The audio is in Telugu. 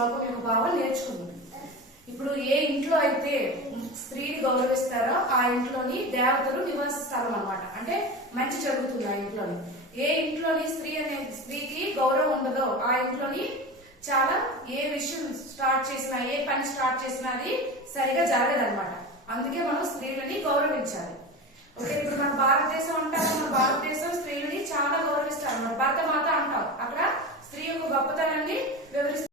శ్లోకం యొక్క భావం నేర్చుకుందాం. ఇప్పుడు ఏ ఇంట్లో అయితే స్త్రీని గౌరవిస్తారో ఆ ఇంట్లోని దేవతలు నివాస స్థలం అన్నమాట. అంటే మంచి జరుగుతుంది ఆ ఇంట్లోని. ఏ ఇంట్లోని స్త్రీకి గౌరవం ఉండదో ఆ ఇంట్లోని చాలా ఏ విషయం స్టార్ట్ చేసినా ఏ పని స్టార్ట్ చేసినా అది సరిగా జరగదన్నమాట. అందుకే మనం స్త్రీలని గౌరవించాలి. ఓకే, ఇప్పుడు మన భారతదేశం అంటారు, మన భారతదేశం స్త్రీలని చాలా గౌరవిస్తారు. మన భరత మాత అంటాం, అక్కడ స్త్రీ యొక్క గొప్పతనాన్ని వివరిస్తారు.